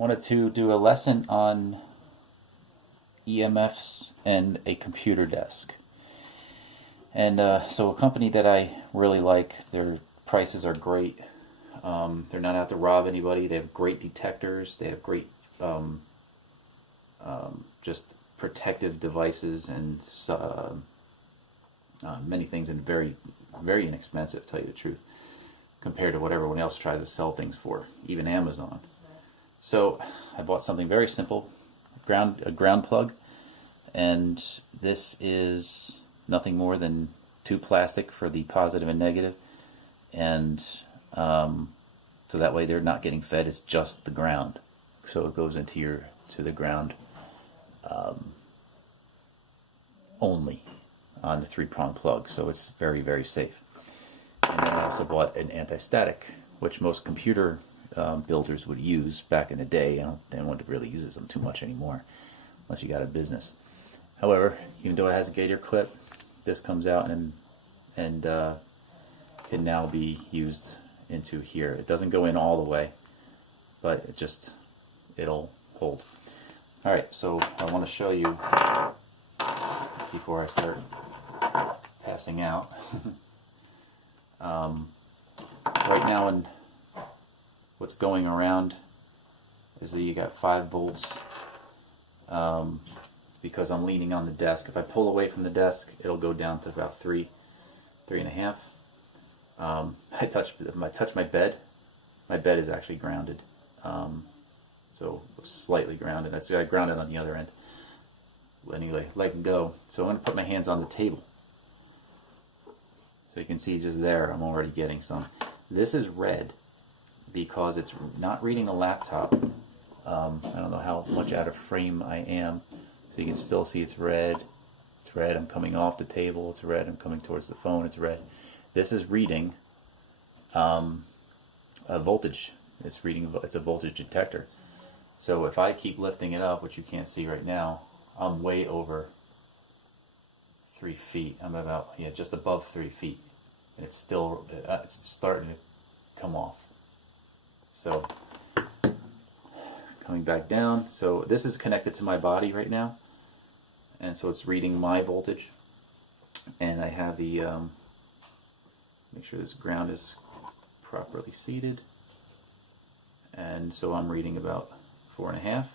wanted to do a lesson on EMFs and a computer desk. And so a company that I really like, their prices are great. They're not out to rob anybody. They have great detectors. They have great just protective devices and many things, and very, very inexpensive, to tell you the truth, compared to what everyone else tries to sell things for, even Amazon. So I bought something very simple, a ground plug, and this is nothing more than two plastic for the positive and negative, and so that way they're not getting fed. It's just the ground, so it goes into the ground only on the 3-prong plug, so it's very, very safe. And then I also bought an anti-static, which most computer builders would use back in the day. No one really uses them too much anymore, unless you got a business. However, even though it has a gator clip, this comes out and can now be used into here. It doesn't go in all the way, but it'll hold. All right, so I want to show you before I start passing out. Right now, and what's going around is that you got 5 volts because I'm leaning on the desk. If I pull away from the desk, it'll go down to about 3.5. I touch my bed. My bed is actually grounded, so slightly grounded. I grounded on the other end. Anyway, letting go. So I'm going to put my hands on the table. So you can see just there, I'm already getting some. This is red because it's not reading a laptop. I don't know how much out of frame I am. So you can still see it's red. It's red. I'm coming off the table. It's red. I'm coming towards the phone. It's red. This is reading a voltage. It's a voltage detector. So if I keep lifting it up, which you can't see right now, I'm way over 3 feet. I'm about, just above 3 feet. And it's still, it's starting to come off. So, coming back down. So this is connected to my body right now. And so it's reading my voltage. And I have the, make sure this ground is properly seated. And so I'm reading about 4.5,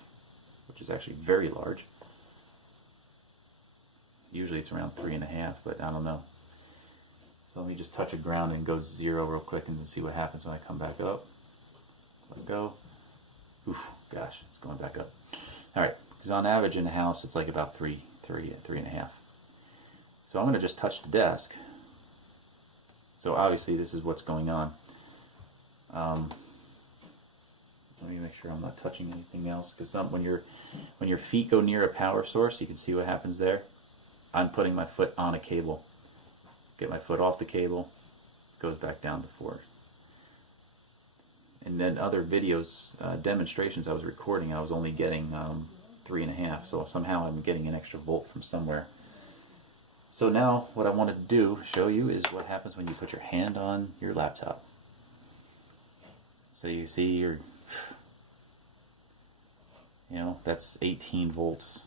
which is actually very large. Usually it's around 3.5, but I don't know. So let me just touch a ground and go 0 real quick and see what happens when I come back up. Let go. Oof, gosh, it's going back up. All right, because on average in the house it's like about 3.5. So I'm going to just touch the desk. So obviously this is what's going on. Let me make sure I'm not touching anything else, because when your feet go near a power source, you can see what happens there. I'm putting my foot on a cable. Get my foot off the cable, goes back down to 4. And then other videos, demonstrations I was recording, I was only getting 3.5. So somehow I'm getting an extra volt from somewhere. So now what I wanted to show you is what happens when you put your hand on your laptop. So you see that's 18 volts.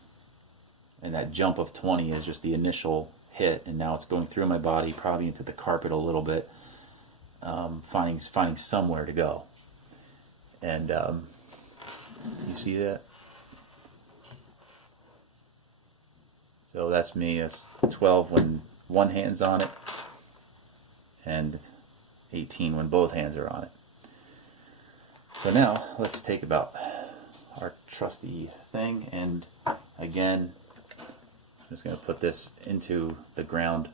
And that jump of 20 is just the initial hit, and now it's going through my body, probably into the carpet a little bit, finding somewhere to go. And you see that? So that's me. That's 12 when one hand's on it, and 18 when both hands are on it. So now let's take about our trusty thing, and again, I'm just going to put this into the ground,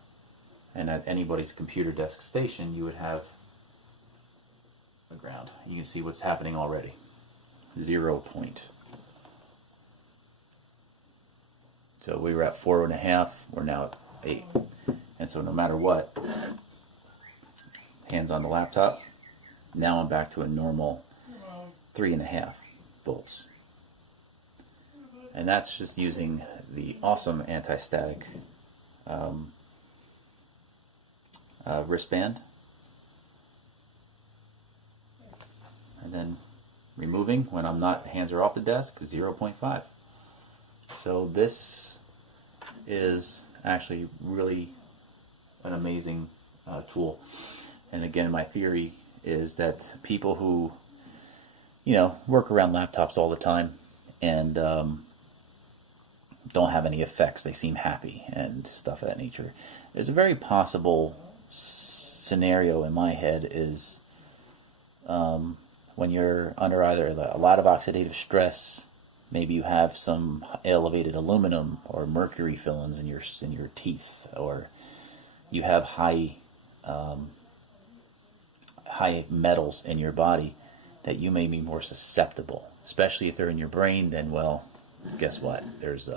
and at anybody's computer desk station you would have a ground. You can see what's happening already. 0 point. So we were at 4.5, we're now at 8. And so no matter what, hands on the laptop, now I'm back to a normal 3.5 volts. And that's just using the awesome anti-static wristband. And then removing when I'm not, hands are off the desk, 0.5. So this is actually really an amazing tool. And again, my theory is that people who, work around laptops all the time and don't have any effects, they seem happy and stuff of that nature. There's a very possible scenario in my head is when you're under either a lot of oxidative stress, maybe you have some elevated aluminum or mercury fillings in your teeth, or you have high metals in your body, that you may be more susceptible, especially if they're in your brain. Then, well, guess what? There's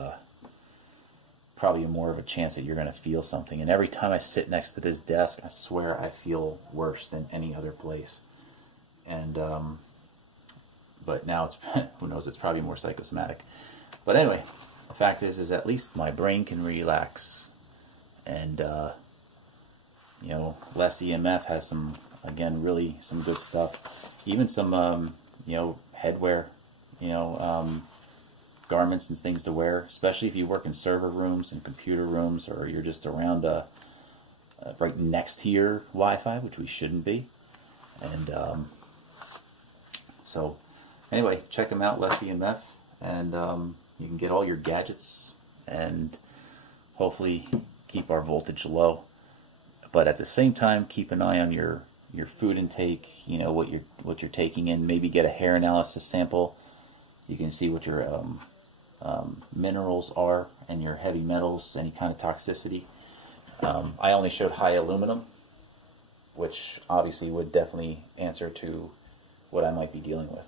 probably more of a chance that you're going to feel something. And every time I sit next to this desk, I swear I feel worse than any other place. And but now it's who knows? It's probably more psychosomatic. But anyway, the fact is at least my brain can relax, and less EMF has some, again, really some good stuff. Even some headwear, garments and things to wear, especially if you work in server rooms and computer rooms, or you're just around right next to your Wi-Fi, which we shouldn't be. And so anyway, check them out, Less EMF, and you can get all your gadgets and hopefully keep our voltage low. But at the same time, keep an eye on your food intake, what you're taking in. Maybe get a hair analysis sample. You can see what your minerals are and your heavy metals, any kind of toxicity. I only showed high aluminum, which obviously would definitely answer to what I might be dealing with.